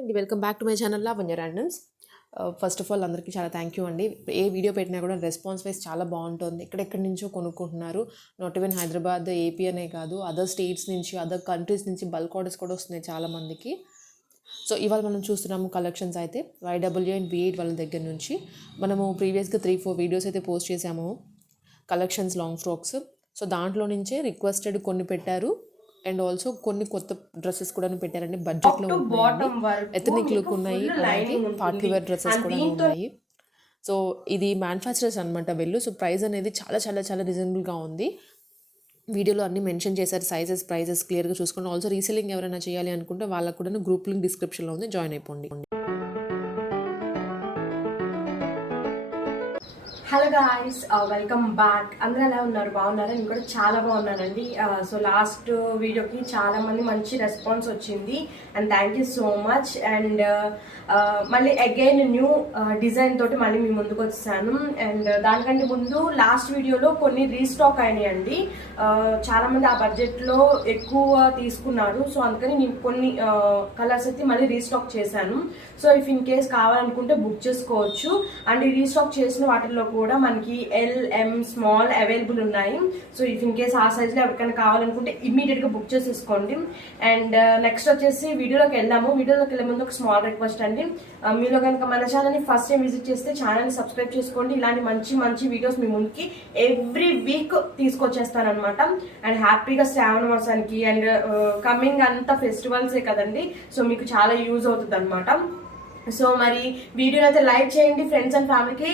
అండి welcome back to my channel Lavanya randoms. First of all అందరికీ చాలా థ్యాంక్ యూ అండి. ఏ వీడియో పెట్టినా కూడా రెస్పాన్స్ వైజ్ చాలా బాగుంటుంది. ఎక్కడెక్కడి నుంచో కొనుక్కుంటున్నారు. నాట్ ఈవెన్ హైదరాబాద్, ఏపీ అనే కాదు, అదర్ స్టేట్స్ నుంచి, అదర్ కంట్రీస్ నుంచి బల్క్ ఆర్డర్స్ కూడా వస్తున్నాయి చాలామందికి. సో ఇవాళ మనం చూస్తున్నాము కలెక్షన్స్ అయితే YW అండ్ V8 వాళ్ళ దగ్గర నుంచి. మనము ప్రీవియస్గా 3-4 వీడియోస్ అయితే పోస్ట్ చేసాము కలెక్షన్స్ లాంగ్ ఫ్రాక్స్. సో దాంట్లో నుంచే రిక్వెస్టెడ్ కొన్ని పెట్టారు అండ్ ఆల్సో కొన్ని కొత్త డ్రెస్సెస్ కూడా పెట్టారండి. బడ్జెట్లో ఎథనిక్ లుక్ ఉన్నాయి, అలాగే పార్టీ వేర్ డ్రెస్సెస్ కూడా ఉన్నాయి. సో ఇది మ్యానుఫ్యాక్చరర్స్ అనమాట వెళ్ళు. సో ప్రైస్ అనేది చాలా చాలా చాలా రీజనబుల్గా ఉంది. వీడియోలో అన్ని మెన్షన్ చేశారు, సైజెస్ ప్రైజెస్ క్లియర్గా చూసుకోండి. ఆల్సో రీసెల్లింగ్ ఎవరైనా చేయాలి అనుకుంటే వాళ్ళకు కూడా గ్రూప్ లింక్ డిస్క్రిప్షన్లో ఉంది, జాయిన్ అయిపోండి. Hello guys, welcome back. అందరూ ఎలా ఉన్నారు? బాగున్నారా? నేను కూడా చాలా బాగున్నానండి. సో లాస్ట్ వీడియోకి చాలా మంది మంచి రెస్పాన్స్ వచ్చింది and thank you so much. And మళ్ళీ అగైన్ న్యూ డిజైన్ తోటి మళ్ళీ మీ ముందుకు వచ్చేసాను. అండ్ దానికంటే ముందు లాస్ట్ వీడియోలో కొన్ని రీస్టాక్ అయినాయండి. చాలా మంది ఆ బడ్జెట్లో ఎక్కువ తీసుకున్నారు. సో అందుకని నేను కొన్ని కలర్స్ అయితే మళ్ళీ రీస్టాక్ చేశాను. సో ఇఫ్ ఇన్ కేస్ కావాలనుకుంటే బుక్ చేసుకోవచ్చు. అండ్ ఈ రీస్టాక్ చేసిన వాటిల్లో కూడా మనకి LM స్మాల్ అవైలబుల్ ఉన్నాయి. సో ఇఫ్ ఇన్ కేస్ ఆ సైజ్లో ఎవరికైనా కావాలనుకుంటే ఇమ్మీడియట్గా బుక్ చేసేసుకోండి. అండ్ నెక్స్ట్ వచ్చేసి వీడియోలోకి వెళ్దాము. వీడియోలోకి వెళ్ళే ముందు ఒక స్మాల్ రిక్వెస్ట్ అండి, మీలో కనుక మన ఛానల్ని ఫస్ట్ టైం విజిట్ చేస్తే ఛానల్ని సబ్స్క్రైబ్ చేసుకోండి. ఇలాంటి మంచి మంచి వీడియోస్ మీ ముందుకి ఎవ్రీ వీక్ తీసుకొచ్చేస్తాను అనమాట. అండ్ హ్యాపీగా శ్రావణ మాసానికి అండ్ కమింగ్ అంతా ఫెస్టివల్సే కదండి. సో మీకు చాలా యూజ్ అవుతుంది అనమాట. సో మరి వీడియోని అయితే లైక్ చేయండి, ఫ్రెండ్స్ అండ్ ఫ్యామిలీకి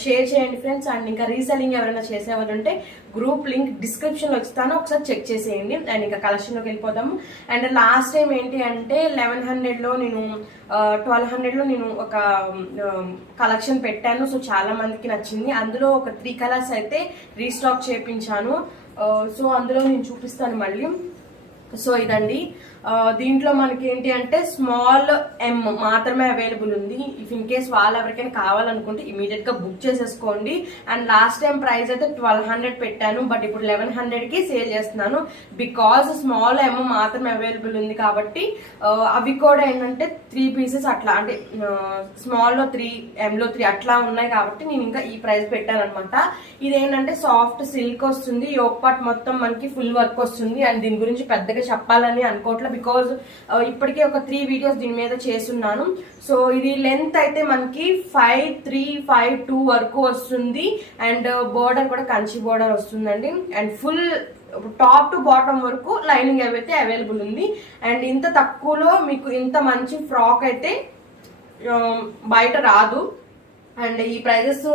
షేర్ చేయండి ఫ్రెండ్స్. అండ్ ఇంకా రీసెల్లింగ్ ఎవరైనా చేసేవారు ఉంటే గ్రూప్ లింక్ డిస్క్రిప్షన్లో ఇస్తాను, ఒకసారి చెక్ చేసేయండి. అండ్ ఇంకా కలెక్షన్లోకి వెళ్ళిపోదాము. అండ్ లాస్ట్ టైం ఏంటి అంటే 1100లో నేను 1200లో నేను ఒక కలెక్షన్ పెట్టాను. సో చాలా మందికి నచ్చింది. అందులో ఒక 3 కలర్స్ అయితే రీస్టాక్ చేయించాను. సో అందులో నేను చూపిస్తాను మళ్ళీ. సో ఇదండి, దీంట్లో మనకి ఏంటి అంటే స్మాల్ M మాత్రమే అవైలబుల్ ఉంది. ఇఫ్ ఇన్ కేస్ వాళ్ళు ఎవరికైనా కావాలనుకుంటే ఇమీడియట్ గా బుక్ చేసేసుకోండి. అండ్ లాస్ట్ టైం ప్రైస్ అయితే 1200 పెట్టాను, బట్ ఇప్పుడు 1100కి సేల్ చేస్తున్నాను. బికాస్ స్మాల్ M మాత్రమే అవైలబుల్ ఉంది కాబట్టి అవి కూడా ఏంటంటే 3 పీసెస్ అట్లా, అంటే స్మాల్ లో 3, M లో 3 అట్లా ఉన్నాయి కాబట్టి నేను ఇంకా ఈ ప్రైస్ పెట్టాను అనమాట. ఇదేంటంటే సాఫ్ట్ సిల్క్ వస్తుంది, యోక్ పార్ట్ మొత్తం మనకి ఫుల్ వర్క్ వస్తుంది. అండ్ దీని గురించి పెద్దగా చెప్పాలని అనుకోవట్లేదు, బికాజ్ ఇప్పటికే ఒక 3 వీడియోస్ దీని మీద చేస్తున్నాను. సో ఇది లెంత్ అయితే మనకి 5'3", 5'2" వస్తుంది. అండ్ బోర్డర్ కూడా కంచి బోర్డర్ వస్తుందండి. And full top to bottom వరకు లైనింగ్ అయితే అవైలబుల్ ఉంది. అండ్ ఇంత తక్కువలో మీకు ఇంత మంచి ఫ్రాక్ అయితే బయట రాదు. అండ్ ఈ ప్రైజెస్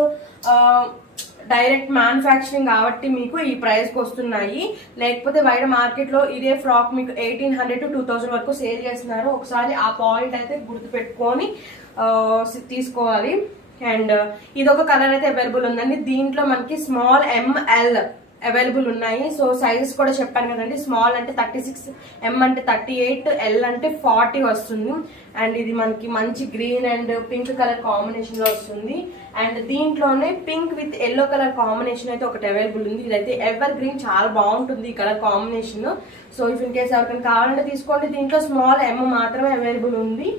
డైరెక్ట్ మ్యానుఫ్యాక్చరింగ్ కాబట్టి మీకు ఈ ప్రైస్కి వస్తున్నాయి. లేకపోతే బయట మార్కెట్లో ఇదే ఫ్రాక్ మీకు 1800 to 2000 వరకు సేల్ చేస్తున్నారు. ఒకసారి ఆ పాయింట్ అయితే గుర్తుపెట్టుకొని తీసుకోవాలి. అండ్ ఇదొక కలర్ అయితే అవైలబుల్ ఉందండి. దీంట్లో మనకి స్మాల్ ML అవైలబుల్ ఉన్నాయి. సో సైజెస్ కూడా చెప్పాను కదండి, స్మాల్ అంటే 36, M అంటే 38, L అంటే 40 వస్తుంది. అండ్ ఇది మనకి మంచి green and pink colour combination లో వస్తుంది. అండ్ దీంట్లోనే pink with yellow colour combination అయితే ఒకటి అవైలబుల్ ఉంది. ఇదైతే ఎవర్ గ్రీన్, చాలా బాగుంటుంది ఈ colour combination. So if in case ఎవరికైనా కావాలంటే తీసుకోండి. దీంట్లో స్మాల్ M మాత్రమే అవైలబుల్ ఉంది.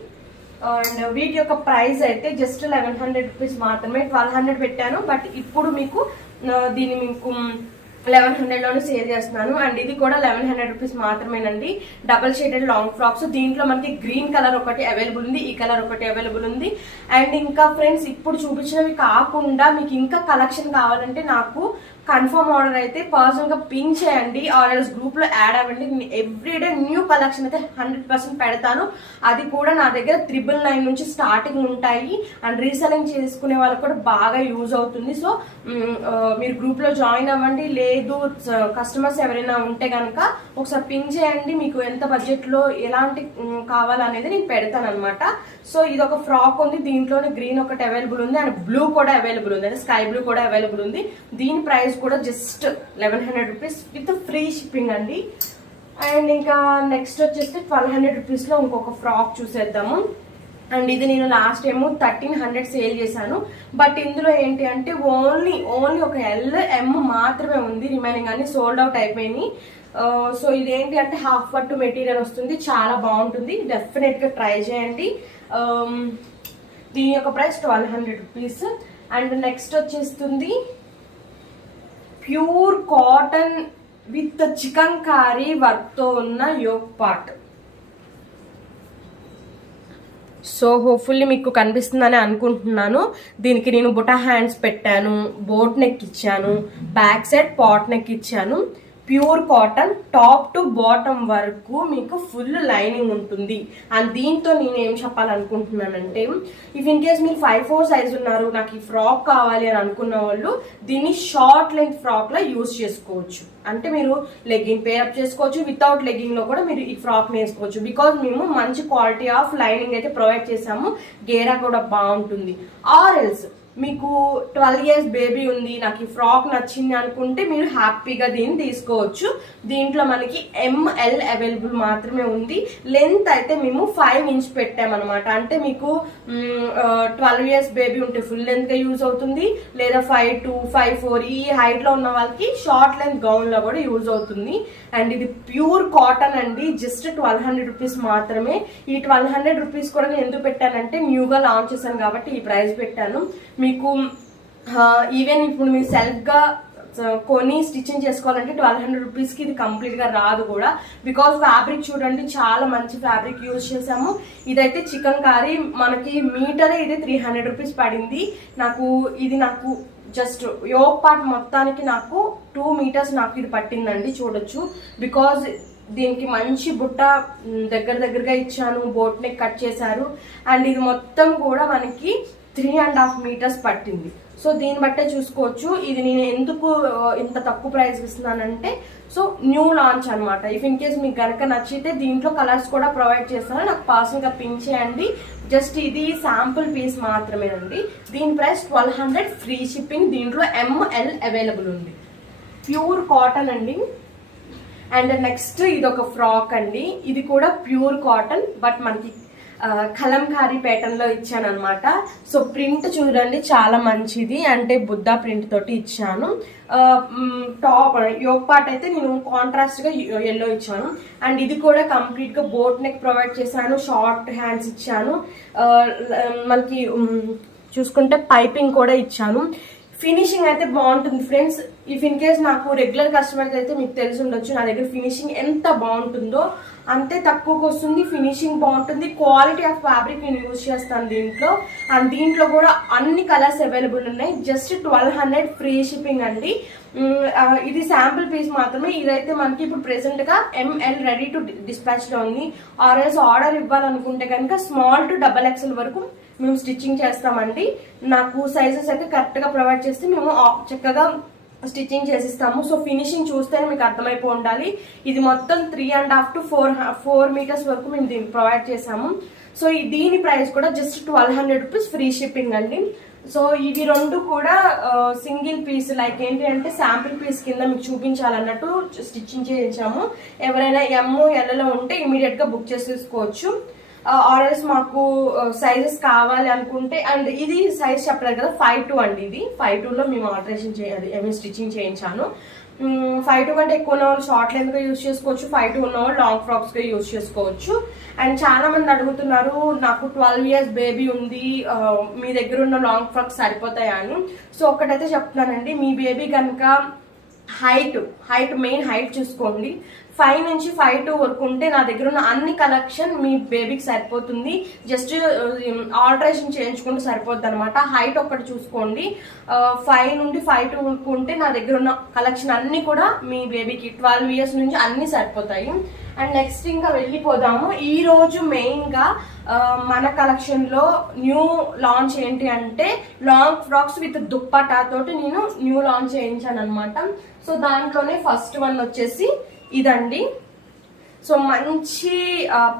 అండ్ వీటి యొక్క ప్రైస్ అయితే జస్ట్ 1100 రూపీస్ మాత్రమే. 1200 పెట్టాను, బట్ ఇప్పుడు మీకు దీన్ని మీకు 1100లోనే సేల్ చేస్తున్నాను. అండ్ ఇది కూడా 1100 రూపీస్ మాత్రమేనండి. Double shaded long frocks. దీంట్లో మనకి గ్రీన్ కలర్ ఒకటి అవైలబుల్ ఉంది, ఈ కలర్ ఒకటి అవైలబుల్ ఉంది. అండ్ ఇంకా ఫ్రెండ్స్, ఇప్పుడు చూపించినవి కాకుండా మీకు ఇంకా కలెక్షన్ కావాలంటే నాకు కన్ఫర్మ్ ఆర్డర్ అయితే పర్సనల్ గా పింక్ చేయండి, ఆర్ఎల్స్ గ్రూప్ లో యాడ్ అవ్వండి. నేను ఎవ్రీడే న్యూ కలెక్షన్ అయితే 100% పెడతాను. అది కూడా నా దగ్గర 999 నుంచి స్టార్టింగ్ ఉంటాయి. అండ్ రీసెల్లింగ్ చేసుకునే వాళ్ళకి కూడా బాగా యూజ్ అవుతుంది. సో మీరు గ్రూప్ లో జాయిన్ అవ్వండి. లేదు కస్టమర్స్ ఎవరైనా ఉంటే కనుక ఒకసారి పింక్ చేయండి, మీకు ఎంత బడ్జెట్ లో ఎలాంటి కావాలనేది నేను పెడతాను అనమాట. సో ఇది ఒక ఫ్రాక్ ఉంది, దీంట్లోనే గ్రీన్ ఒకటి అవైలబుల్ ఉంది అండ్ బ్లూ కూడా అవైలబుల్ ఉంది, అంటే స్కై బ్లూ కూడా అవైలబుల్ ఉంది. దీని ప్రైస్ కూడా just 1100 rupees with free shipping అండి. అండ్ ఇంకా నెక్స్ట్ వచ్చేసి 1200 రూపీస్లో ఇంకొక ఫ్రాక్ చూసేద్దాము. అండ్ ఇది నేను లాస్ట్ టైము 1300 సేల్ చేశాను. బట్ ఇందులో ఏంటి అంటే ఓన్లీ ఒక LM మాత్రమే ఉంది, రిమైనింగ్ అన్ని సోల్డ్ అవుట్ అయిపోయినాయి. సో ఇదేంటి అంటే హాఫ్ పట్టు మెటీరియల్ వస్తుంది, చాలా బాగుంటుంది, డెఫినెట్గా ట్రై చేయండి. దీని యొక్క ప్రైస్ 1200 రూపీస్. అండ్ నెక్స్ట్ వచ్చేస్తుంది pure cotton with chikankari వర్క్తో ఉన్న యోక్ పార్ట్. సో హోప్ఫుల్లీ మీకు కనిపిస్తుందని అనుకుంటున్నాను. దీనికి నేను బుటా హ్యాండ్స్ పెట్టాను, బోట్ నెక్ ఇచ్చాను, బ్యాక్ సైడ్ పాట్ నెక్ ఇచ్చాను. Pure cotton top to bottom వరకు మీకు ఫుల్ లైనింగ్ ఉంటుంది. అండ్ దీంతో నేను ఏం చెప్పాలనుకుంటున్నానంటే, ఇఫ్ ఇన్ కేస్ మీరు 5'4" సైజ్ ఉన్నారు, నాకు ఈ ఫ్రాక్ కావాలి అని అనుకున్న వాళ్ళు దీన్ని షార్ట్ లెంత్ ఫ్రాక్ లా యూజ్ చేసుకోవచ్చు. అంటే మీరు లెగ్గింగ్ పేరప్ చేసుకోవచ్చు, వితౌట్ లెగ్గింగ్ లో కూడా మీరు ఈ ఫ్రాక్ వేసుకోవచ్చు. బికాజ్ మేము మంచి క్వాలిటీ ఆఫ్ లైనింగ్ అయితే ప్రొవైడ్ చేసాము, గేరా కూడా బాగుంటుంది. ఆర్ ఎల్స్ మీకు 12 years బేబీ ఉంది, నాకు ఈ ఫ్రాక్ నచ్చింది అనుకుంటే మీరు హ్యాపీగా దీన్ని తీసుకోవచ్చు. దీంట్లో మనకి ML అవైలబుల్ మాత్రమే ఉంది. లెంత్ అయితే మేము 5 inch పెట్టామన్నమాట. అంటే మీకు 12 years బేబీ ఉంటే ఫుల్ లెంత్ గా యూజ్ అవుతుంది, లేదా 5'2", 5'4" ఈ హైట్ లో ఉన్న వాళ్ళకి షార్ట్ లెంత్ గౌన్ లో కూడా యూజ్ అవుతుంది. అండ్ ఇది ప్యూర్ కాటన్ అండి, జస్ట్ 1200 రూపీస్ మాత్రమే. ఈ 1200 రూపీస్ కూడా నేను ఎందుకు పెట్టానంటే న్యూగా లాంచ్ చేశాను కాబట్టి ఈ ప్రైస్ పెట్టాను. మీకు ఈవెన్ ఇప్పుడు మీరు సెల్ఫ్ గా కొని స్టిచ్చింగ్ చేసుకోవాలంటే 1200 రూపీస్కి ఇది కంప్లీట్ గా రాదు కూడా. బికాస్ ఫ్యాబ్రిక్ చూడండి, చాలా మంచి ఫ్యాబ్రిక్ యూజ్ చేసాము. ఇదైతే చికెన్ కారీ, మనకి మీటరే ఇది 300 రూపీస్ పడింది. ఇది నాకు జస్ట్ యోక్ పార్ట్ మొత్తానికి నాకు 2 meters నాకు ఇది పట్టిందండి, చూడొచ్చు. బికాజ్ దీనికి మంచి బుట్ట దగ్గరగా ఇచ్చాను, బోట్ నెక్ కట్ చేశారు. అండ్ ఇది మొత్తం కూడా మనకి 3.5 meters పట్టింది. సో దీన్ని బట్టే చూసుకోవచ్చు ఇది నేను ఎందుకు ఇంత తక్కువ ప్రైస్ ఇస్తున్నానంటే, సో న్యూ లాంచ్ అనమాట. ఇఫ్ ఇన్ కేస్ మీకు కనుక నచ్చితే దీంట్లో కలర్స్ కూడా ప్రొవైడ్ చేస్తాను, నాకు పర్సనల్గా పింక్ చేయండి. జస్ట్ ఇది శాంపుల్ పీస్ మాత్రమేనండి. దీని ప్రైస్ 1200 ఫ్రీ షిప్పింగ్. దీంట్లో ML అవైలబుల్ ఉంది. ప్యూర్ కాటన్ అండి. అండ్ నెక్స్ట్ ఇది ఒక ఫ్రాక్ అండి, ఇది కూడా ప్యూర్ కాటన్ బట్ మనకి కలంకారీ ప్యాటర్న్ లో ఇచ్చాను అనమాట. సో ప్రింట్ చూడండి చాలా మంచిది, అంటే బుద్ధా ప్రింట్ తోటి ఇచ్చాను. టాప్ యోక్ పార్ట్ అయితే నేను కాంట్రాస్ట్ గా ఎల్లో ఇచ్చాను. అండ్ ఇది కూడా కంప్లీట్ గా బోట్ నెక్ ప్రొవైడ్ చేశాను, షార్ట్ హ్యాండ్స్ ఇచ్చాను. మనకి చూసుకుంటే పైపింగ్ కూడా ఇచ్చాను. ఫినిషింగ్ అయితే బాగుంటుంది ఫ్రెండ్స్. ఇఫ్ ఇన్ కేస్ నాకు రెగ్యులర్ కస్టమర్స్ అయితే మీకు తెలిసి ఉండొచ్చు, నా దగ్గర ఫినిషింగ్ ఎంత బాగుంటుందో అంతే తక్కువకి వస్తుంది. ఫినిషింగ్ బాగుంటుంది, క్వాలిటీ ఆఫ్ ఫ్యాబ్రిక్ నేను యూజ్ చేస్తాను దీంట్లో. అండ్ దీంట్లో కూడా అన్ని కలర్స్ అవైలబుల్ ఉన్నాయి. జస్ట్ 1200 ఫ్రీ షిప్పింగ్ అండి. ఇది శాంపుల్ పీస్ మాత్రమే. ఇదైతే మనకి ఇప్పుడు ప్రెసెంట్ గా ML రెడీ టు డిస్పాచ్ లో ఉంది. ఆర్ఎల్స్ ఆర్డర్ ఇవ్వాలనుకుంటే కనుక స్మాల్ టు XXL వరకు మేము స్టిచ్చింగ్ చేస్తామండి. నాకు సైజెస్ అయితే కరెక్ట్ గా ప్రొవైడ్ చేస్తే మేము చక్కగా స్టిచ్చింగ్ చేసిస్తాము. సో ఫినిషింగ్ చూస్తేనే మీకు అర్థమైపో ఉండాలి. ఇది మొత్తం 3.5 to 4 meters వరకు మేము దీన్ని ప్రొవైడ్ చేసాము. సో దీని ప్రైస్ కూడా జస్ట్ 1200 రూపీస్ ఫ్రీ షిప్పింగ్ అండి. సో ఇవి రెండు కూడా సింగిల్ పీస్, లైక్ ఏంటి అంటే శాంపిల్ పీస్ కింద మీకు చూపించాలన్నట్టు స్టిచ్చింగ్ చేయించాము. ఎవరైనా ML ఉంటే ఇమీడియట్ గా బుక్ చేసేసుకోవచ్చు. ఆర్ఎల్స్ మాకు సైజెస్ కావాలి అనుకుంటే, అండ్ ఇది సైజ్ చెప్పలేదు కదా 5'2" అండి. ఇది 5'2" మేము ఆల్టరేషన్ చేయాలి, స్టిచ్చింగ్ చేయించాను. 5'2" కంటే ఎక్కువ ఉన్న వాళ్ళు షార్ట్ లెంత్ గా యూజ్ చేసుకోవచ్చు, 5'2" ఉన్న వాళ్ళు లాంగ్ ఫ్రాక్స్ గా యూజ్ చేసుకోవచ్చు. అండ్ చాలా మంది అడుగుతున్నారు, నాకు 12 years బేబీ ఉంది, మీ దగ్గర ఉన్న లాంగ్ ఫ్రాక్స్ సరిపోతాయా అని. సో ఒకటైతే చెప్తున్నానండి, మీ బేబీ కనుక మెయిన్ హైట్ చూసుకోండి. 5 నుంచి 5'2" వరకు ఉంటే నా దగ్గర ఉన్న అన్ని కలెక్షన్ మీ బేబీకి సరిపోతుంది. జస్ట్ ఆల్టరేషన్ చేయించుకుంటే సరిపోద్ది అనమాట. హైట్ ఒక్కటి చూసుకోండి. 5 నుండి 5'2" వరకు ఉంటే నా దగ్గర ఉన్న కలెక్షన్ అన్ని కూడా మీ బేబీకి 12 years నుంచి అన్ని సరిపోతాయి. అండ్ నెక్స్ట్ ఇంకా వెళ్ళిపోదాము. ఈ రోజు మెయిన్ గా మన కలెక్షన్ లో న్యూ లాంచ్ ఏంటి అంటే లాంగ్ ఫ్రాక్స్ విత్ దుప్పటా తోటి నేను న్యూ లాంచ్ చేయించాను అనమాట. సో దాంట్లోనే ఫస్ట్ వన్ వచ్చేసి ఇదండి. సో మంచి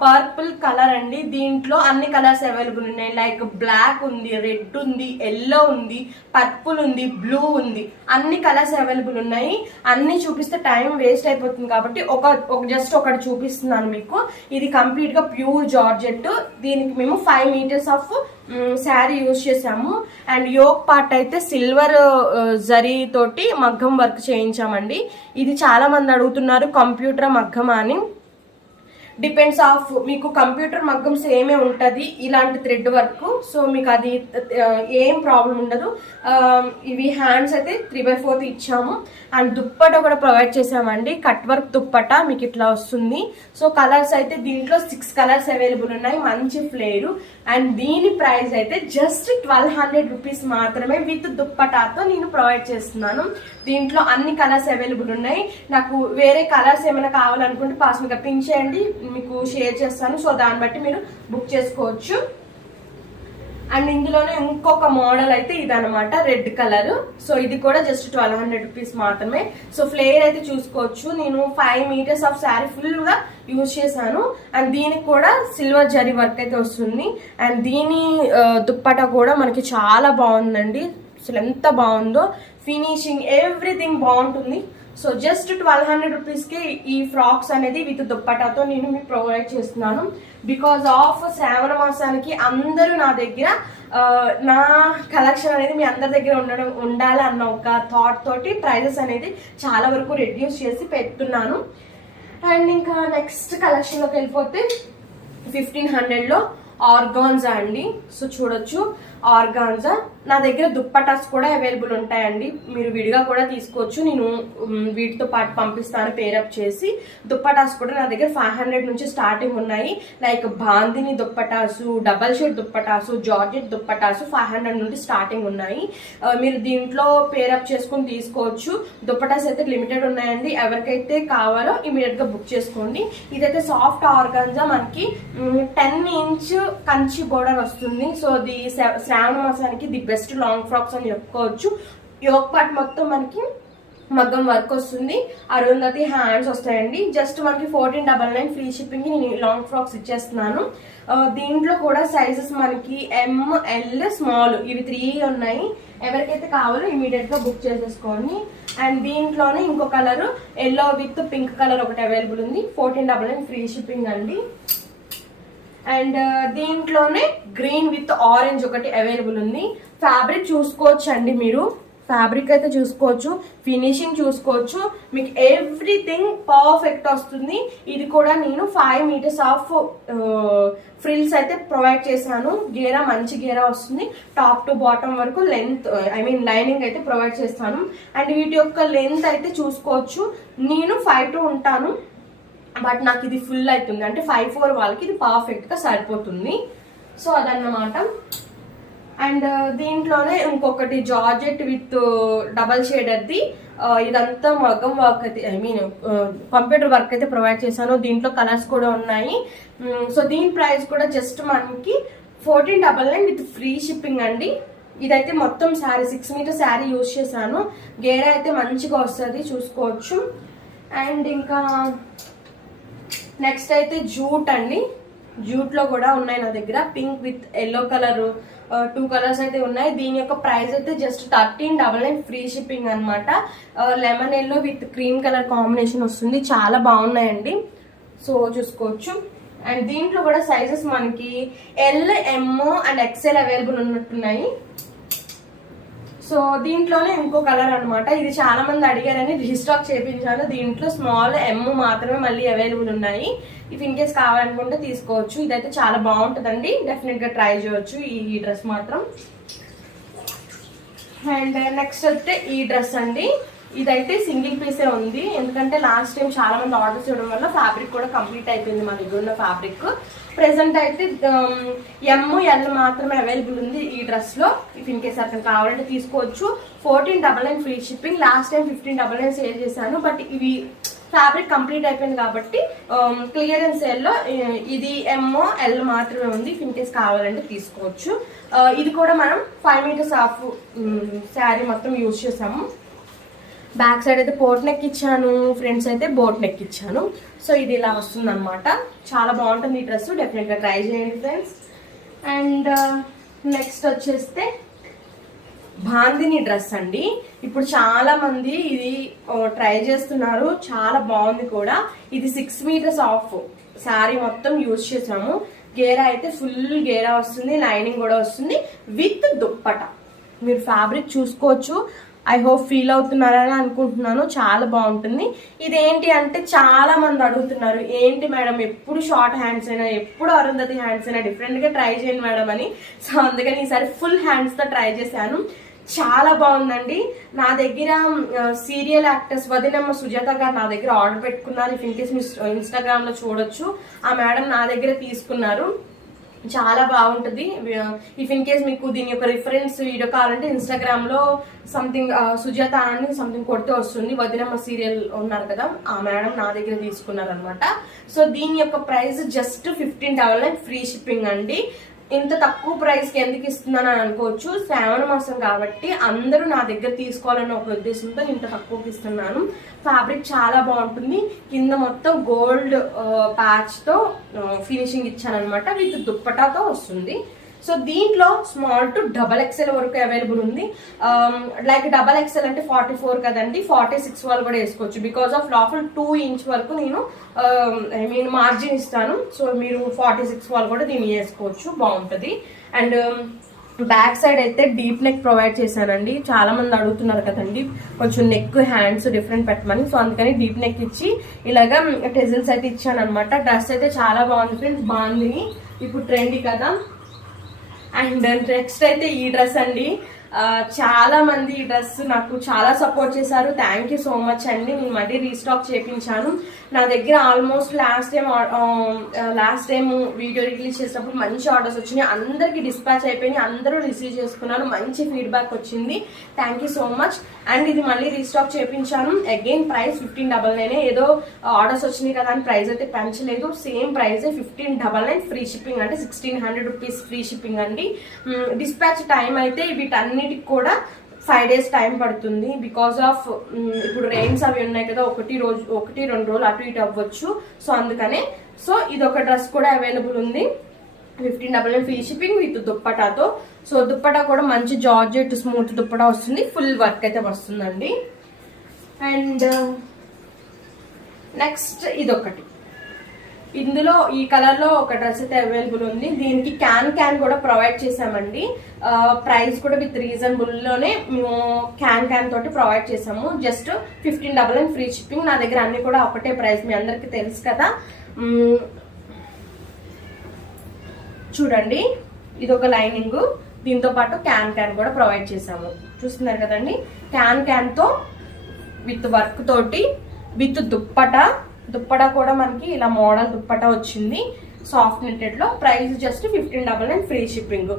పర్పుల్ కలర్ అండి. దీంట్లో అన్ని కలర్స్ అవైలబుల్ ఉన్నాయి. లైక్ బ్లాక్ ఉంది, రెడ్ ఉంది, ఎల్లో ఉంది, పర్పుల్ ఉంది, బ్లూ ఉంది, అన్ని కలర్స్ అవైలబుల్ ఉన్నాయి. అన్ని చూపిస్తే టైం వేస్ట్ అయిపోతుంది కాబట్టి జస్ట్ ఒకటి చూపిస్తున్నాను మీకు. ఇది కంప్లీట్ గా ప్యూర్ జార్జెట్. దీనికి మేము 5 మీటర్స్ ఆఫ్ శారీ యూజ్ చేసాము. అండ్ యోక్ పార్ట్ అయితే సిల్వర్ జరీ తోటి మగ్గం వర్క్ చేయించామండి. ఇది చాలా మంది అడుగుతున్నారు కంప్యూటర్ మగ్గమా అని. డిపెండ్స్ ఆఫ్ మీకు కంప్యూటర్ మగ్గం సేమే ఉంటుంది ఇలాంటి థ్రెడ్ వర్క్. సో మీకు అది ఏం ప్రాబ్లం ఉండదు. ఇవి హ్యాండ్స్ అయితే 3/4 ఇచ్చాము. అండ్ దుప్పట కూడా ప్రొవైడ్ చేసామండి. కట్ వర్క్ దుప్పట మీకు ఇట్లా వస్తుంది. సో కలర్స్ అయితే దీంట్లో 6 కలర్స్ అవైలబుల్ ఉన్నాయి. మంచి ఫ్లేరు. అండ్ దీని ప్రైస్ అయితే జస్ట్ 1200 రూపీస్ మాత్రమే విత్ దుప్పటాతో నేను ప్రొవైడ్ చేస్తున్నాను. దీంట్లో అన్ని కలర్స్ అవైలబుల్ ఉన్నాయి. నాకు వేరే కలర్స్ ఏమైనా కావాలనుకుంటే పాస్మిక పింక్ చేయండి, మీకు షేర్ చేస్తాను. సో దాన్ని బట్టి మీరు బుక్ చేసుకోవచ్చు. అండ్ ఇందులోనే ఇంకొక మోడల్ అయితే ఇదనమాట, రెడ్ కలర్. సో ఇది కూడా జస్ట్ 1200 రూపీస్ మాత్రమే. సో ఫ్లేర్ అయితే చూసుకోవచ్చు. నేను 5 మీటర్స్ ఆఫ్ శారీ ఫుల్ గా యూజ్ చేశాను. అండ్ దీనికి కూడా సిల్వర్ జరీ వర్క్ అయితే వస్తుంది. అండ్ దీని దుప్పట కూడా మనకి చాలా బాగుందండి. అసలు ఎంత బాగుందో, ఫినిషింగ్ ఎవ్రీథింగ్ బాగుంటుంది. సో జస్ట్ 1200 రూపీస్కి ఈ ఫ్రాక్స్ అనేది విత్ దుప్పటాతో నేను మీకు ప్రొవైడ్ చేస్తున్నాను. బికాజ్ ఆఫ్ శ్రావణ మాసానికి అందరూ నా దగ్గర నా కలెక్షన్ అనేది మీ అందరి దగ్గర ఉండాలి అన్న ఒక థాట్ తోటి ప్రైజెస్ అనేది చాలా వరకు రెడ్యూస్ చేసి పెడుతున్నాను. అండ్ ఇంకా నెక్స్ట్ కలెక్షన్లోకి వెళ్ళిపోతే 1500లో ఆర్గాన్జా అండి. సో చూడొచ్చు, ఆర్గాన్జా. నా దగ్గర దుప్పటాస్ కూడా అవైలబుల్ ఉంటాయండి. మీరు విడిగా కూడా తీసుకోవచ్చు. నేను వీటితో పాటు పంపిస్తాను పేరప్ చేసి. దుప్పటాస్ కూడా నా దగ్గర 500 నుంచి స్టార్టింగ్ ఉన్నాయి. Like bandhani dupattas, double shade dupattas, georgette dupattas 500 నుండి స్టార్టింగ్ ఉన్నాయి. మీరు దీంట్లో పేరప్ చేసుకుని తీసుకోవచ్చు. దుప్పటాస్ అయితే లిమిటెడ్ ఉన్నాయండి. ఎవరికైతే కావాలో ఇమీడియట్ గా బుక్ చేసుకోండి. ఇదైతే సాఫ్ట్ ఆర్గాన్జా, మనకి 10 ఇంచ్ కంచి బోర్డర్ వస్తుంది. సో ఇది శ్రావణ మాసానికి ది బెస్ట్ లాంగ్ ఫ్రాక్స్ అని చెప్పుకోవచ్చు. యోక్ పార్ట్ మొత్తం మనకి మగ్గం వర్క్ వస్తుంది. అరుంధతి హ్యాండ్స్ వస్తాయండి. జస్ట్ మనకి 1499 ఫ్రీ షిప్పింగ్ నేను లాంగ్ ఫ్రాక్స్ ఇచ్చేస్తున్నాను. దీంట్లో కూడా సైజెస్ మనకి ML స్మాల్ ఇవి 3 ఉన్నాయి. ఎవరికైతే కావాలో ఇమీడియట్ గా బుక్ చేసేసుకోండి. అండ్ దీంట్లోనే ఇంకో colour yellow with pink colour ఒకటి అవైలబుల్ ఉంది. 1499 ఫ్రీ షిప్పింగ్ అండి. అండ్ దీంట్లోనే గ్రీన్ విత్ ఆరెంజ్ ఒకటి అవైలబుల్ ఉంది. ఫ్యాబ్రిక్ చూసుకోవచ్చు అండి, మీరు ఫ్యాబ్రిక్ అయితే చూసుకోవచ్చు, ఫినిషింగ్ చూసుకోవచ్చు, మీకు ఎవ్రీథింగ్ పర్ఫెక్ట్ వస్తుంది. ఇది కూడా నేను 5 మీటర్స్ ఆఫ్ ఫ్రిల్స్ అయితే ప్రొవైడ్ చేశాను. గేరా మంచి గేరా వస్తుంది. టాప్ టు బాటమ్ వరకు లెంత్ లైనింగ్ అయితే ప్రొవైడ్ చేస్తాను. అండ్ వీటి యొక్క లెంత్ అయితే చూసుకోవచ్చు. నేను 5'2" ఉంటాను, బట్ నాకు ఇది ఫుల్ అవుతుంది. అంటే 5'4" వాళ్ళకి ఇది పర్ఫెక్ట్ గా సరిపోతుంది. సో అదన్నమాట. అండ్ దీంట్లోనే ఇంకొకటి జార్జెట్ విత్ డబల్ షేడర్ది. ఇదంతా మగ్గం వర్క్ అయితే కంప్యూటర్ వర్క్ అయితే ప్రొవైడ్ చేశాను. దీంట్లో కలర్స్ కూడా ఉన్నాయి. సో దీని ప్రైస్ కూడా జస్ట్ మనకి 1499 విత్ ఫ్రీ షిప్పింగ్ అండి. ఇదైతే మొత్తం శారీ 6 మీటర్ శారీ యూజ్ చేశాను. గేరా అయితే మంచిగా వస్తుంది, చూసుకోవచ్చు. అండ్ ఇంకా నెక్స్ట్ అయితే జూట్ అండి. జూట్ లో కూడా ఉన్నాయి నా దగ్గర. Pink with yellow colour 2 colours అయితే ఉన్నాయి. దీని యొక్క ప్రైస్ అయితే జస్ట్ 1399 ఫ్రీ షిప్పింగ్ అనమాట. Lemon yellow with cream colour combination వస్తుంది. చాలా బాగున్నాయండి. సో చూసుకోవచ్చు. అండ్ దీంట్లో కూడా సైజెస్ మనకి L, M and XL available ఉన్నట్టున్నాయి. సో దీంట్లోనే ఇంకో కలర్ అనమాట. ఇది చాలా మంది అడిగారని రీస్టాక్ చేయించాను. దీంట్లో స్మాల్ M మాత్రమే మళ్ళీ అవైలబుల్ ఉన్నాయి. ఇఫ్ ఇన్ కేస్ కావాలనుకుంటే తీసుకోవచ్చు. ఇదైతే చాలా బాగుంటుందండి, డెఫినెట్ గా ట్రై చేయవచ్చు ఈ డ్రెస్ మాత్రం. అండ్ నెక్స్ట్ అయితే ఈ డ్రెస్ అండి. ఇదైతే సింగిల్ పీసే ఉంది, ఎందుకంటే లాస్ట్ టైం చాలా మంది ఆర్డర్స్ ఇవ్వడం వల్ల ఫ్యాబ్రిక్ కూడా కంప్లీట్ అయిపోయింది మన దగ్గర ఉన్న ఫ్యాబ్రిక్. ప్రెసెంట్ అయితే ML మాత్రమే అవైలబుల్ ఉంది ఈ డ్రెస్ లో. ఇఫ్ ఇన్ కేస్ అతను కావాలంటే తీసుకోవచ్చు. 1499 free shipping. Last time 1599 sale చేశాను, బట్ ఇవి ఫ్యాబ్రిక్ కంప్లీట్ అయిపోయింది కాబట్టి క్లియరెన్స్ సేల్ లో ఇది ML మాత్రమే ఉంది. ఇఫ్ ఇన్ కేస్ కావాలంటే తీసుకోవచ్చు. ఇది కూడా మనం 5 మీటర్స్ ఆఫ్ శారీ మొత్తం యూజ్ చేసాము. బ్యాక్ సైడ్ అయితే పోట్ నెక్ ఇచ్చాను, ఫ్రంట్స్ అయితే బోట్ నెక్ ఇచ్చాను. సో ఇది ఇలా వస్తుంది అనమాట. చాలా బాగుంటుంది ఈ డ్రెస్, డెఫినెట్గా ట్రై చేయండి ఫ్రెండ్స్. అండ్ నెక్స్ట్ వచ్చేస్తే బాందిని డ్రెస్ అండి. ఇప్పుడు చాలా మంది ఇది ట్రై చేస్తున్నారు, చాలా బాగుంది కూడా. ఇది 6 మీటర్స్ ఆఫ్ శారీ మొత్తం యూజ్ చేసాము. గేరా అయితే ఫుల్ గేరా వస్తుంది, లైనింగ్ కూడా వస్తుంది విత్ దుప్పట. మీరు ఫ్యాబ్రిక్ చూసుకోవచ్చు. ఐ హోప్ ఫీల్ అవుతున్నారని అనుకుంటున్నాను, చాలా బాగుంటుంది. ఇదేంటి అంటే చాలా మంది అడుగుతున్నారు, ఏంటి మేడం ఎప్పుడు షార్ట్ హ్యాండ్స్ అయినా, ఎప్పుడు అరుంధతి హ్యాండ్స్ అయినా, డిఫరెంట్గా ట్రై చేయండి మేడం అని. సో అందుకని ఈసారి ఫుల్ హ్యాండ్స్తో ట్రై చేశాను. చాలా బాగుందండి. నా దగ్గర సీరియల్ యాక్టర్స్ వదినమ్మ సుజాత గారు నా దగ్గర ఆర్డర్ పెట్టుకున్నారు. ఇఫ్ ఇన్ కేస్ మీ ఇన్స్టాగ్రామ్లో చూడొచ్చు, ఆ మేడం నా దగ్గర తీసుకున్నారు. చాలా బాగుంటుంది. ఇఫ్ ఇన్ కేస్ మీకు దీని యొక్క రిఫరెన్స్ వీడియో కావాలంటే ఇన్స్టాగ్రామ్ లో సంథింగ్ సుజాత అని సంథింగ్ కొడితే వస్తుంది. వదినమ్మ సీరియల్ ఉన్నారు కదా, ఆ మేడం నా దగ్గర తీసుకున్నారు అనమాట. సో దీని యొక్క ప్రైస్ జస్ట్ 15,999 ఫ్రీ షిప్పింగ్ అండి. ఇంత తక్కువ ప్రైస్ కి ఎందుకు ఇస్తున్నాను అని అనుకోవచ్చు, శ్రావణ మాసం కాబట్టి అందరూ నా దగ్గర తీసుకోవాలన్న ఒక ఉద్దేశంతో ఇంత తక్కువకి ఇస్తున్నాను. ఫ్యాబ్రిక్ చాలా బాగుంటుంది. కింద మొత్తం గోల్డ్ ప్యాచ్ తో ఫినిషింగ్ ఇచ్చాను అనమాట, విత్ దుప్పటాతో వస్తుంది. సో దీంట్లో స్మాల్ టు XXL వరకు అవైలబుల్ ఉంది. లైక్ XXL అంటే 44 కదండి, 46 వాళ్ళు కూడా వేసుకోవచ్చు. బికాస్ ఆఫ్ లోపల 2 ఇంచ్ వరకు నేను మార్జిన్ ఇస్తాను. సో మీరు 46 వాళ్ళు కూడా దీన్ని వేసుకోవచ్చు, బాగుంటుంది. అండ్ బ్యాక్ సైడ్ అయితే డీప్ నెక్ ప్రొవైడ్ చేశానండి. చాలా మంది అడుగుతున్నారు కదండి కొంచెం నెక్ హ్యాండ్స్ డిఫరెంట్ పెట్టమని. సో అందుకని డీప్ నెక్ ఇచ్చి ఇలాగా టెజిల్స్ అయితే ఇచ్చాను అనమాట. డ్రెస్ అయితే చాలా బాగుంది ఫ్రెండ్స్, బాగుంది, ఇప్పుడు ట్రెండీ కదా. అండ్ నెక్స్ట్ అయితే ఈ డ్రెస్ అండి. చాలా మంది ఈ డ్రెస్ నాకు చాలా సపోర్ట్ చేశారు. థ్యాంక్ యూ సో మచ్ అండి. నేను మళ్ళీ రీస్టాక్ చేయించాను. నా దగ్గర almost last time video release చేసినప్పుడు మంచి ఆర్డర్స్ వచ్చినాయి, అందరికి డిస్పాచ్ అయిపోయినాయి, అందరూ రిసీవ్ చేసుకున్నారు, మంచి ఫీడ్బ్యాక్ వచ్చింది. Thank you so much. And ఇది మళ్ళీ రీస్టాక్ చేయించాను. Again price 15,999. ఏదో ఆర్డర్స్ వచ్చినాయి కదా అని ప్రైస్ అయితే పెంచలేదు, సేమ్ ప్రైస్ 15,999 ఫ్రీ షిప్పింగ్, అంటే 1,600 రూపీస్ ఫ్రీ షిప్పింగ్ అండి. డిస్పాచ్ టైం అయితే వీటన్నిటికి కూడా 5 days టైం పడుతుంది. బికాస్ ఆఫ్ ఇప్పుడు రెయిన్స్ అవి ఉన్నాయి కదా, 1-2 రోజులు అటు ఇటు అవ్వచ్చు. సో అందుకనే సో ఇది ఒక డ్రెస్ కూడా అవైలబుల్ ఉంది, 15,999 ఫ్రీ షిప్పింగ్ విత్ దుప్పటాతో. సో దుప్పటా కూడా మంచి జార్జెట్ స్మూత్ దుప్పటా వస్తుంది, ఫుల్ వర్క్ అయితే వస్తుందండి. అండ్ నెక్స్ట్ ఇదొకటి, ఇందులో ఈ కలర్ లో ఒక డ్రెస్ అయితే అవైలబుల్ ఉంది. దీనికి క్యాన్ కూడా ప్రొవైడ్ చేసామండి. ప్రైస్ కూడా విత్ రీజనబుల్ లోనే మేము క్యాన్ తోటి ప్రొవైడ్ చేసాము. Just 15,999 free shipping. నా దగ్గర అన్ని కూడా ఒకటే ప్రైస్, మీ అందరికి తెలుసు కదా. చూడండి, ఇది ఒక లైనింగ్, దీంతో పాటు క్యాన్ కూడా ప్రొవైడ్ చేసాము. చూస్తున్నారు కదండి, క్యాన్ తో విత్ వర్క్ తోటి విత్ దుప్పటా కూడా మనకి ఇలా మోడల్ దుప్పటా వచ్చింది, సాఫ్ట్ నెట్టెడ్ లో. Price just 15,999 free shipping.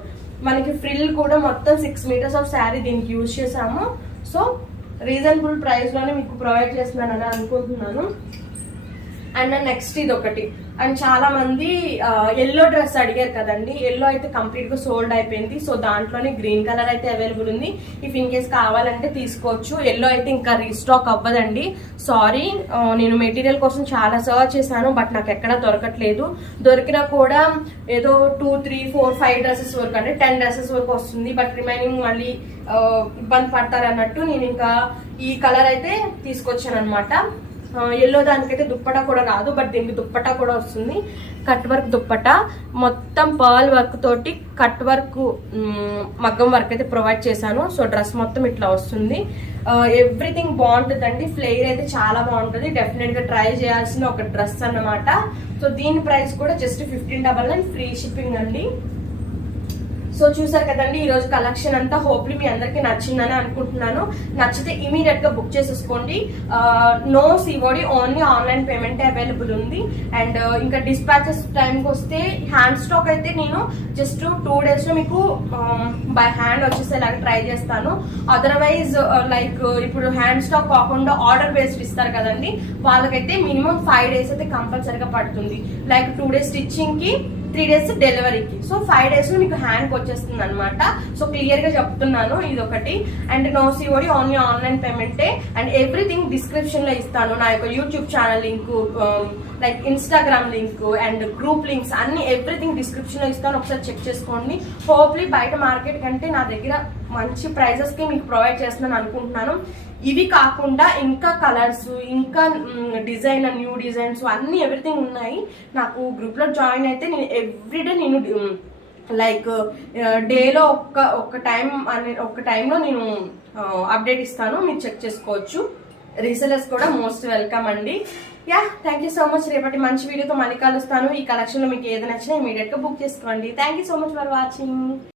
మనకి ఫ్రిల్ కూడా మొత్తం 6 మీటర్స్ ఆఫ్ శారీ దీనికి యూజ్ చేసాము. సో రీజనబుల్ ప్రైస్ లోనే మీకు ప్రొవైడ్ చేస్తున్నానని అనుకుంటున్నాను. అండ్ నెక్స్ట్ ఇది ఒకటి. అండ్ చాలా మంది ఎల్లో డ్రెస్ అడిగారు కదండి, ఎల్లో అయితే కంప్లీట్ గా సోల్డ్ అయిపోయింది. సో దాంట్లోనే గ్రీన్ కలర్ అయితే అవైలబుల్ ఉంది. ఇఫ్ ఇన్ కేస్ కావాలంటే తీసుకోవచ్చు. ఎల్లో అయితే ఇంకా రీస్టాక్ అవ్వదండి, సారీ. నేను మెటీరియల్ కోసం చాలా సర్చ్ చేశాను, బట్ నాకు ఎక్కడా దొరకట్లేదు. దొరికినా కూడా ఏదో 2, 3, 4, 5 డ్రెస్సెస్ వరకు, అంటే 10 డ్రెస్సెస్ వరకు వస్తుంది. బట్ రిమైనింగ్ మళ్ళీ ఇబ్బంది పడతారు అన్నట్టు నేను ఇంకా ఈ కలర్ అయితే తీసుకొచ్చాను అనమాట. ఎల్లో దానికైతే దుప్పటా కూడా రాదు, బట్ దీనికి దుప్పటా కూడా వస్తుంది. కట్ వర్క్ దుప్పటా, మొత్తం పర్ల్ వర్క్ తోటి కట్ వర్క్ మగ్గం వర్క్ అయితే ప్రొవైడ్ చేశాను. సో డ్రెస్ మొత్తం ఇట్లా వస్తుంది. ఎవ్రీథింగ్ బాగుంటుందండి. ఫ్లేర్ అయితే చాలా బాగుంటుంది, డెఫినెట్ గా ట్రై చేయాల్సిన ఒక డ్రెస్ అన్నమాట. సో దీని ప్రైస్ కూడా జస్ట్ 15,999 ఫ్రీ షిప్పింగ్ అండి. సో చూసారు కదండి ఈ రోజు కలెక్షన్ అంతా. హోప్లీ మీ అందరికి నచ్చిందని అనుకుంటున్నాను. నచ్చితే ఇమీడియట్ గా బుక్ చేసేసుకోండి. No COD, only online payment available ఉంది. అండ్ ఇంకా డిస్పాచెస్ టైంకి వస్తే హ్యాండ్ స్టాక్ అయితే నేను జస్ట్ 2 days లో మీకు బై హ్యాండ్ వచ్చేసేలాగా ట్రై చేస్తాను. అదర్వైజ్ లైక్ ఇప్పుడు హ్యాండ్ స్టాక్ కాకుండా ఆర్డర్ బేస్డ్ ఇస్తారు కదండి, వాళ్ళకైతే మినిమం 5 days అయితే కంపల్సరీగా పడుతుంది. లైక్ 2 days స్టిచ్చింగ్ కి 3 days డెలివరీకి. సో 5 days లో మీకు హ్యాండ్కి వచ్చేస్తుంది అనమాట. సో క్లియర్ గా చెప్తున్నాను ఇది ఒకటి. And no COD, only online పేమెంటే. అండ్ ఎవ్రీథింగ్ డిస్క్రిప్షన్ లో ఇస్తాను. నా యొక్క YouTube channel link, like Instagram link and group links అన్ని ఎవ్రీథింగ్ డిస్క్రిప్షన్ లో ఇస్తాను. ఒకసారి చెక్ చేసుకోండి. హోప్లీ బయట మార్కెట్ కంటే నా దగ్గర మంచి ప్రైజెస్ కి మీకు ప్రొవైడ్ చేస్తున్నాను అనుకుంటున్నాను. ఇవి కాకుండా ఇంకా కలర్స్, ఇంకా డిజైన్, న్యూ డిజైన్స్ అన్ని ఎవ్రీథింగ్ ఉన్నాయి. నాకు గ్రూప్ లో జాయిన్ అయితే నేను ఎవ్రీడే నేను లైక్ డేలో ఒక టైంలో నేను అప్డేట్ ఇస్తాను. మీరు చెక్ చేసుకోవచ్చు. రీసెలర్స్ కూడా మోస్ట్ వెల్కమ్ అండి. Yeah, thank you so much. రేపటి మంచి వీడియోతో మళ్ళీ కలుస్తాను. ఈ కలెక్షన్ లో మీకు ఏది నచ్చినా ఇమీడియట్ గా బుక్ చేసుకోండి. Thank you so much for watching.